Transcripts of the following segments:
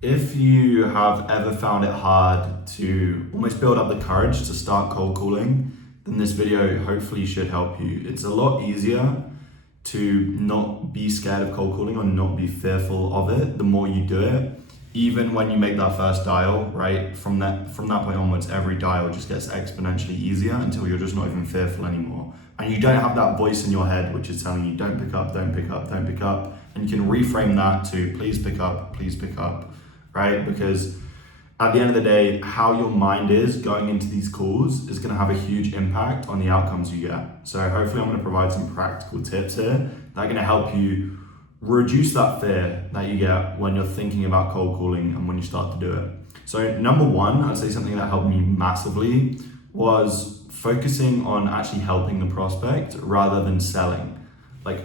If you have ever found it hard to almost build up the courage to start cold calling, then this video hopefully should help you. It's a lot easier to not be scared of cold calling or not be fearful of it the more you do it. Even when you make that first dial, right? From that point onwards, every dial just gets exponentially easier until you're just not even fearful anymore. And you don't have that voice in your head which is telling you don't pick up, don't pick up, don't pick up. And you can reframe that to please pick up, right? Because at the end of the day, how your mind is going into these calls is going to have a huge impact on the outcomes you get. So hopefully I'm going to provide some practical tips here that are going to help you reduce that fear that you get when you're thinking about cold calling and when you start to do it. So number one, I'd say something that helped me massively was focusing on actually helping the prospect rather than selling. Like,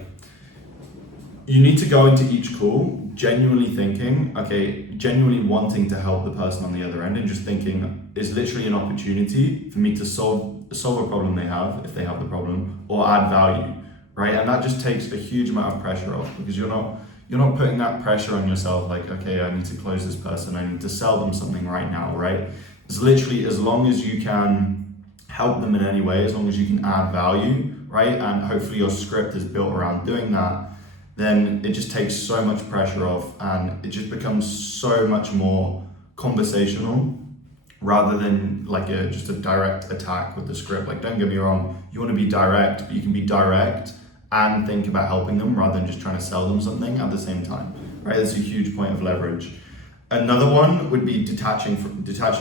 you need to go into each call genuinely thinking, okay, genuinely wanting to help the person on the other end and just thinking it's literally an opportunity for me to solve a problem they have, if they have the problem, or add value, right? And that just takes a huge amount of pressure off because you're not putting that pressure on yourself like, okay, I need to close this person, I need to sell them something right now, right? It's literally as long as you can help them in any way, as long as you can add value, right? And hopefully your script is built around doing that, then it just takes so much pressure off and it just becomes so much more conversational rather than like just a direct attack with the script. Like, don't get me wrong, you want to be direct, but you can be direct and think about helping them rather than just trying to sell them something at the same time, right? That's a huge point of leverage. Another one would be detaching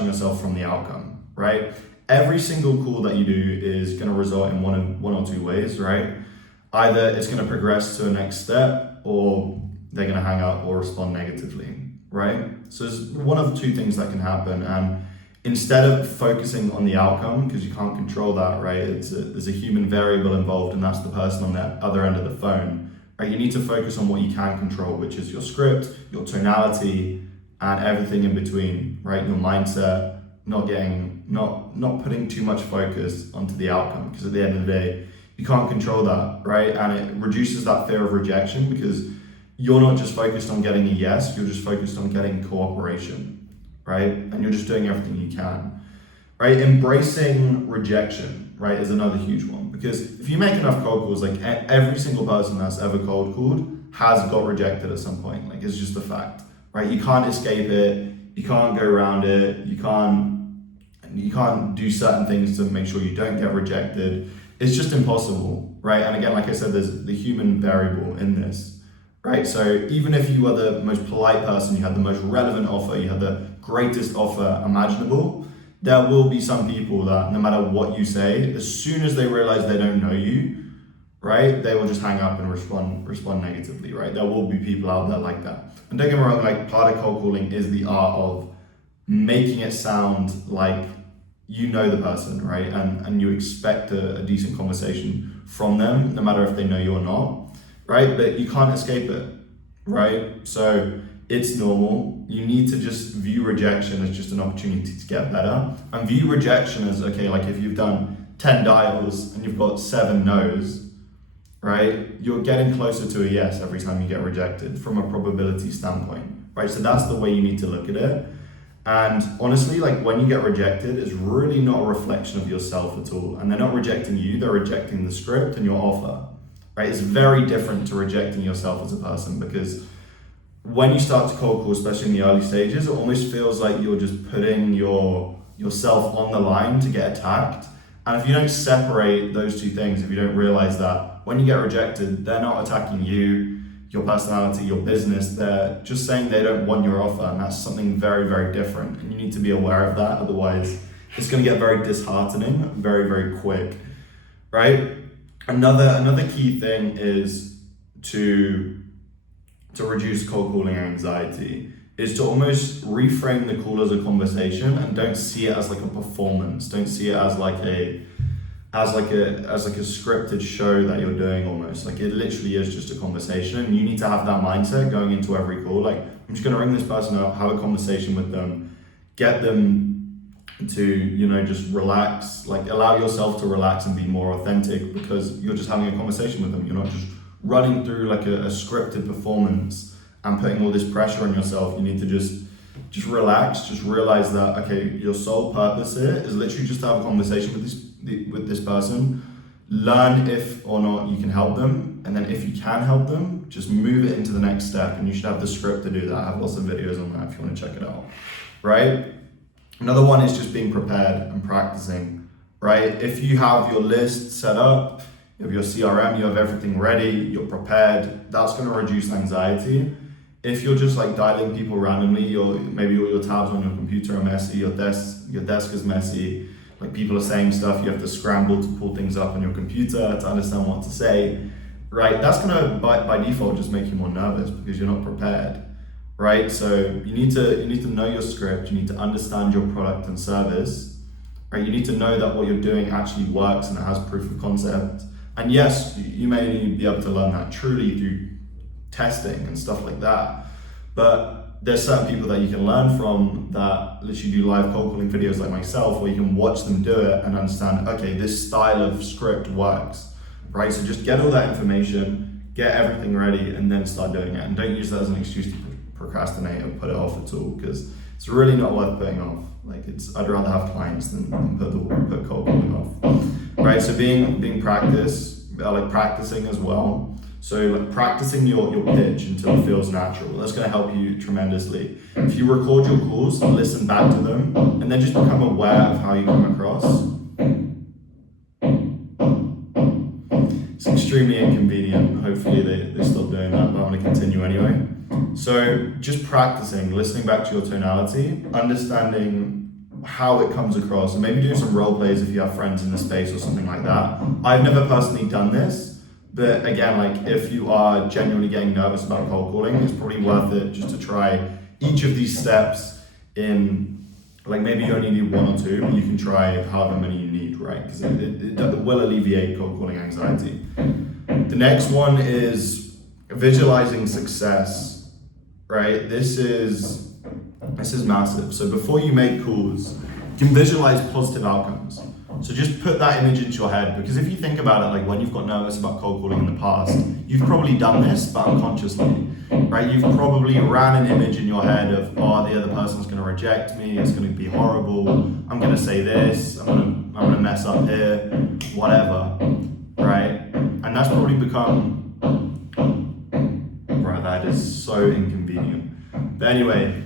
yourself from the outcome, right? Every single call that you do is going to result in one or two ways, right? Either it's going to progress to a next step or they're going to hang up or respond negatively, right? So there's one of two things that can happen. And instead of focusing on the outcome, because you can't control that, right? There's a human variable involved and that's the person on the other end of the phone, right? You need to focus on what you can control, which is your script, your tonality, and everything in between, right? Your mindset, not putting too much focus onto the outcome, because at the end of the day, you can't control that, right? And it reduces that fear of rejection because you're not just focused on getting a yes, you're just focused on getting cooperation, right? And you're just doing everything you can, right? Embracing rejection, right, is another huge one because if you make enough cold calls, like every single person that's ever cold called has got rejected at some point. Like, it's just a fact, right? You can't escape it, you can't go around it, you can't do certain things to make sure you don't get rejected. It's just impossible, right? And again, like I said, there's the human variable in this, right? So even if you were the most polite person, you had the most relevant offer, you had the greatest offer imaginable, there will be some people that no matter what you say, as soon as they realize they don't know you, right, they will just hang up and respond negatively, right? There will be people out there like that. And don't get me wrong, like part of cold calling is the art of making it sound like you know the person, right? And you expect a decent conversation from them, no matter if they know you or not, right? But you can't escape it, right? So it's normal. You need to just view rejection as just an opportunity to get better. And view rejection as, okay, like if you've done 10 dials and you've got 7 no's, right? You're getting closer to a yes every time you get rejected from a probability standpoint, right? So that's the way you need to look at it. And honestly, like when you get rejected, it's really not a reflection of yourself at all. And they're not rejecting you, they're rejecting the script and your offer, right? It's very different to rejecting yourself as a person because when you start to cold call, especially in the early stages, it almost feels like you're just putting yourself on the line to get attacked. And if you don't separate those two things, if you don't realize that when you get rejected, they're not attacking you, your personality, your business, they're just saying they don't want your offer, and that's something very, very different. And you need to be aware of that, otherwise it's going to get very disheartening very, very quick, right? Another key thing is to reduce cold calling anxiety is to almost reframe the call as a conversation and don't see it as like a performance. Don't see it as like a scripted show that you're doing almost. Like, it literally is just a conversation, and you need to have that mindset going into every call. Like, I'm just gonna ring this person up, have a conversation with them, get them to, just relax, like allow yourself to relax and be more authentic because you're just having a conversation with them. You're not just running through like a scripted performance and putting all this pressure on yourself. You need to just just relax, just realize that, okay, your sole purpose here is literally just to have a conversation with this person, learn if or not you can help them, and then if you can help them, just move it into the next step, and you should have the script to do that. I have lots of videos on that if you want to check it out, right? Another one is just being prepared and practicing, right? If you have your list set up, you have your CRM, you have everything ready, you're prepared, that's going to reduce anxiety. If you're just like dialing people randomly, or maybe all your tabs on your computer are messy, your desk is messy, like people are saying stuff, you have to scramble to pull things up on your computer to understand what to say, right? That's gonna by default just make you more nervous because you're not prepared, right? So you need to know your script, you need to understand your product and service, right? You need to know that what you're doing actually works and it has proof of concept. And yes, you may be able to learn that truly through testing and stuff like that, but there's certain people that you can learn from that literally do live cold calling videos like myself, where you can watch them do it and understand, okay, this style of script works, right? So just get all that information, get everything ready, and then start doing it. And don't use that as an excuse to procrastinate or put it off at all, because it's really not worth putting off. Like I'd rather have clients than put cold calling off, right? So practicing as well. So like practicing your pitch until it feels natural. That's going to help you tremendously. If you record your calls, listen back to them, and then just become aware of how you come across. It's extremely inconvenient. Hopefully they stop doing that, but I'm going to continue anyway. So just practicing, listening back to your tonality, understanding how it comes across, and maybe doing some role plays if you have friends in the space or something like that. I've never personally done this, but again, like if you are genuinely getting nervous about cold calling, it's probably worth it just to try each of these steps in, like maybe you only need one or two, but you can try however many you need, right? Because it will alleviate cold calling anxiety. The next one is visualizing success, right? This is massive. So before you make calls, you can visualize positive outcomes. So just put that image into your head, because if you think about it, like when you've got nervous about cold calling in the past, you've probably done this, but unconsciously, right? You've probably ran an image in your head of, oh, the other person's going to reject me, it's going to be horrible, I'm going to say this, I'm going to mess up here, whatever, right? And that's probably become, right, that is so inconvenient. But anyway,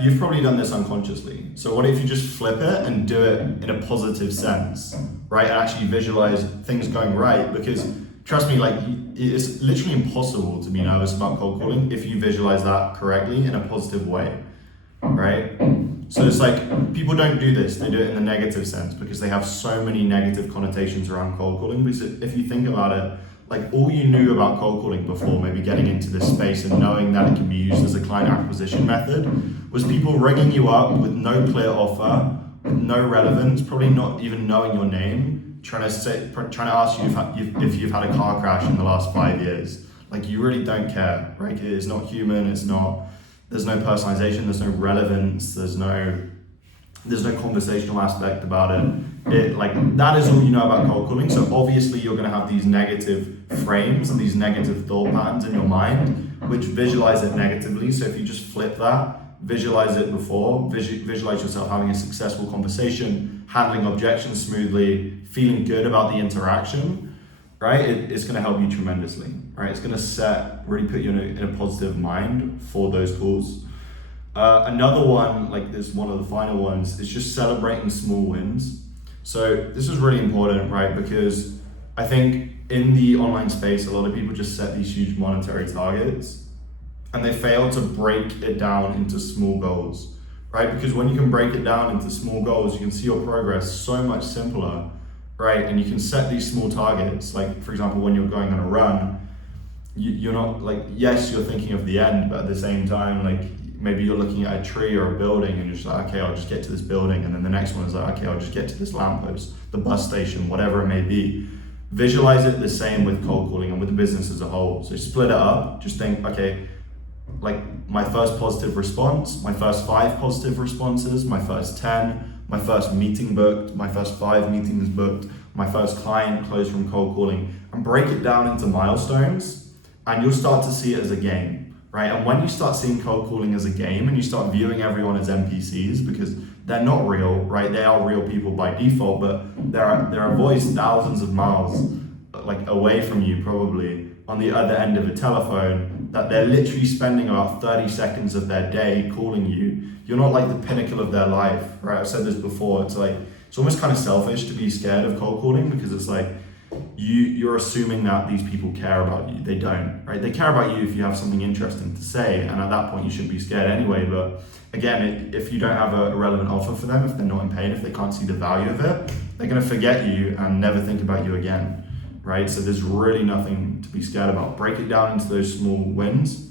you've probably done this unconsciously. So what if you just flip it and do it in a positive sense, right? And actually visualize things going right, because trust me, like it's literally impossible to be nervous about cold calling if you visualize that correctly in a positive way, right? So it's like people don't do this, they do it in the negative sense because they have so many negative connotations around cold calling. Because if you think about it, like all you knew about cold calling before maybe getting into this space and knowing that it can be used as a client acquisition method was people ringing you up with no clear offer, with no relevance, probably not even knowing your name, trying to ask you if you've had a car crash in the last 5 years. Like you really don't care, right? It's not human, there's no personalization, there's no relevance, there's no conversational aspect about it. That is all you know about cold calling. So obviously you're going to have these negative frames and these negative thought patterns in your mind, which visualize it negatively. So if you just flip that, visualize it before, visualize yourself having a successful conversation, handling objections smoothly, feeling good about the interaction, right? It's going to help you tremendously, right? It's going to really put you in a positive mind for those calls. Another one, like this, one of the final ones, is just celebrating small wins. So this is really important, right? Because I think in the online space, a lot of people just set these huge monetary targets and they fail to break it down into small goals, right? Because when you can break it down into small goals, you can see your progress so much simpler, right? And you can set these small targets. Like for example, when you're going on a run, you're not like, yes, you're thinking of the end, but at the same time, like maybe you're looking at a tree or a building and you're just like, okay, I'll just get to this building. And then the next one is like, okay, I'll just get to this lamppost, the bus station, whatever it may be. Visualize it the same with cold calling and with the business as a whole. So split it up, just think, okay, like my first positive response, my first 5 positive responses, my first 10, my first meeting booked, my first 5 meetings booked, my first client closed from cold calling, and break it down into milestones, and you'll start to see it as a game. right? And when you start seeing cold calling as a game and you start viewing everyone as NPCs, because they're not real, right? They are real people by default, but they're a voice thousands of miles like away from you, probably on the other end of a telephone, that they're literally spending about 30 seconds of their day calling you. You're not like the pinnacle of their life, right? I've said this before. It's like, it's almost kind of selfish to be scared of cold calling, because it's like you're assuming that these people care about you. They don't, right? They care about you if you have something interesting to say, and at that point you shouldn't be scared anyway. But again, if you don't have a relevant offer for them, if they're not in pain, if they can't see the value of it, they're going to forget you and never think about you again, right? So there's really nothing to be scared about. Break it down into those small wins,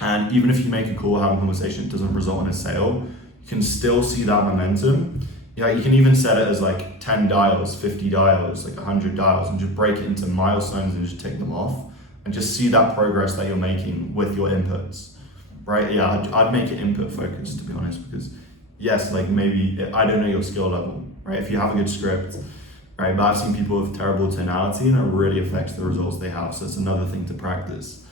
and even if you make a call, have a conversation, it doesn't result in a sale, you can still see that momentum. Yeah, you can even set it as like 10 dials, 50 dials, like 100 dials, and just break it into milestones and just tick them off and just see that progress that you're making with your inputs, right? Yeah, I'd make it input focused, to be honest, because yes, like maybe, I don't know your skill level, right? If you have a good script, right? But I've seen people with terrible tonality and it really affects the results they have. So it's another thing to practice,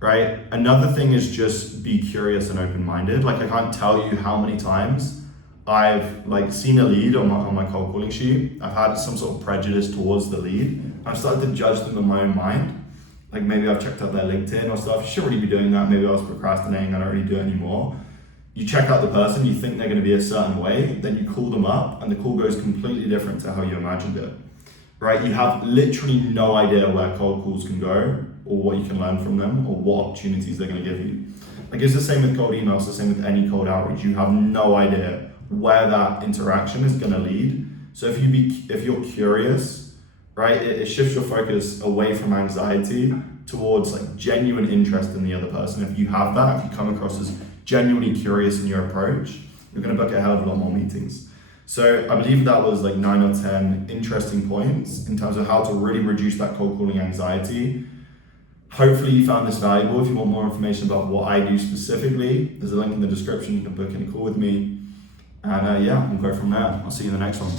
right? Another thing is just be curious and open-minded. Like I can't tell you how many times I've like seen a lead on my cold calling sheet. I've had some sort of prejudice towards the lead. I've started to judge them in my own mind. Like maybe I've checked out their LinkedIn or stuff. You should really be doing that. Maybe I was procrastinating. I don't really do it anymore. You check out the person, you think they're going to be a certain way, then you call them up and the call goes completely different to how you imagined it, right? You have literally no idea where cold calls can go or what you can learn from them or what opportunities they're going to give you. Like it's the same with cold emails, the same with any cold outreach. You have no idea where that interaction is going to lead. So if you're curious, right, it shifts your focus away from anxiety towards like genuine interest in the other person. If you have that, if you come across as genuinely curious in your approach, you're going to book a hell of a lot more meetings. So I believe that was like 9 or 10 interesting points in terms of how to really reduce that cold calling anxiety. Hopefully you found this valuable. If you want more information about what I do specifically, there's a link in the description. You can book in a call with me. And yeah, we'll go from there. I'll see you in the next one.